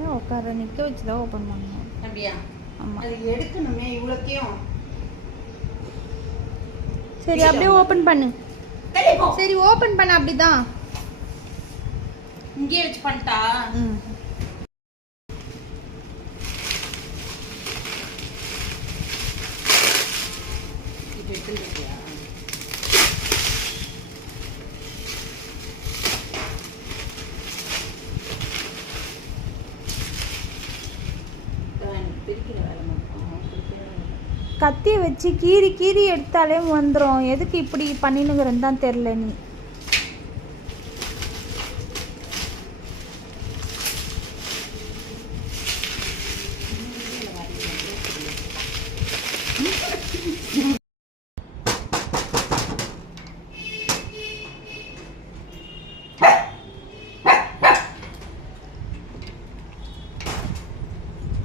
ஏன் உட்கார நிற்க வச்சு தான் ஓப்பன் பண்ணணும். அப்படியா? ஆமாம், அது எடுக்கணுமே இவ்வளோத்தையும். சரி அப்படியே ஓப்பன் பண்ணு. சரி ஓப்பன் பண்ண. அப்படிதான் இங்கேயே வச்சு பண்ணிட்டா. கத்தியை வச்சு கீறி கீறி எடுத்தாலே வந்துடும். எதுக்கு இப்படி பண்ணினுங்கிறது தான் தெரில. நீ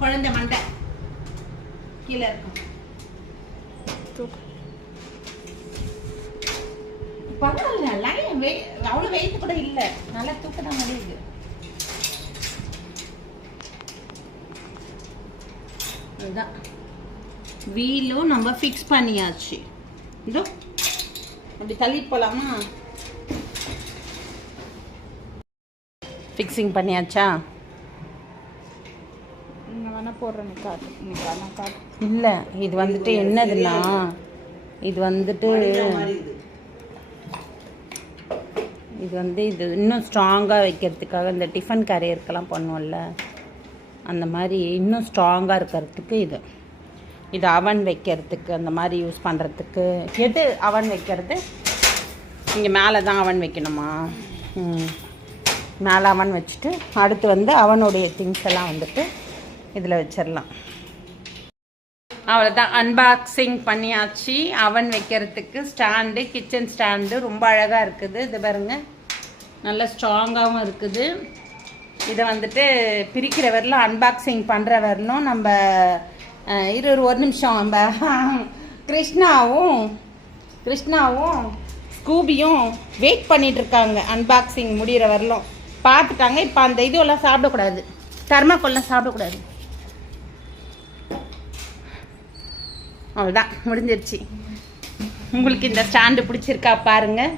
குழந்தை மண்டை கீழே இருக்கும். பரவாயில்ல, அவ்வளோ வெயிட் கூட இல்லை. நல்லா தூக்கின மாதிரி இருக்கு. அதுதான் வீலும் நம்ம ஃபிக்ஸ் பண்ணியாச்சு. இதோ அப்படி தள்ளிட்டு போகலாமா? ஃபிக்ஸிங் பண்ணியாச்சா? போடுறேன் காட்டு. இல்லை, இது வந்துட்டு என்னதுன்னா, இது வந்துட்டு இது இன்னும் ஸ்ட்ராங்காக வைக்கிறதுக்காக இந்த டிஃபன் கேரியருக்கெல்லாம் பண்ணுவோம்ல, அந்த மாதிரி இன்னும் ஸ்ட்ராங்காக இருக்கிறதுக்கு இது அவன் வைக்கிறதுக்கு அந்த மாதிரி யூஸ் பண்ணுறதுக்கு. எது அவன் வைக்கிறது? இங்கே மேலே தான் அவன் வைக்கணுமா? மேலே அவன் வச்சுட்டு அடுத்து அவனுடைய திங்ஸ் எல்லாம் வந்துட்டு இதில் வச்சிடலாம். அவ்வளோதான், அன்பாக்சிங் பண்ணியாச்சு. அவன் வைக்கிறதுக்கு ஸ்டாண்டு, கிச்சன் ஸ்டாண்டு ரொம்ப அழகாக இருக்குது. இது பாருங்கள், நல்ல ஸ்ட்ராங்காகவும் இருக்குது. இதை வந்துட்டு பிரிக்கிற வரலும், அன்பாக்சிங் பண்ணுற வரலும் நம்ம ஒரு நிமிஷம் நம்ம கிருஷ்ணாவும் ஸ்கூபியும் வெயிட் பண்ணிகிட்ருக்காங்க. அன்பாக்சிங் முடிகிற வரலும் பார்த்துட்டாங்க. இப்போ அந்த இதுவெல்லாம் சாப்பிடக்கூடாது, தர்மாக்கோல்லாம் சாப்பிடக்கூடாது. அவ்வளோதான், முடிஞ்சிருச்சு. உங்களுக்கு இந்த ஸ்டாண்டு பிடிச்சிருக்கா பாருங்கள்.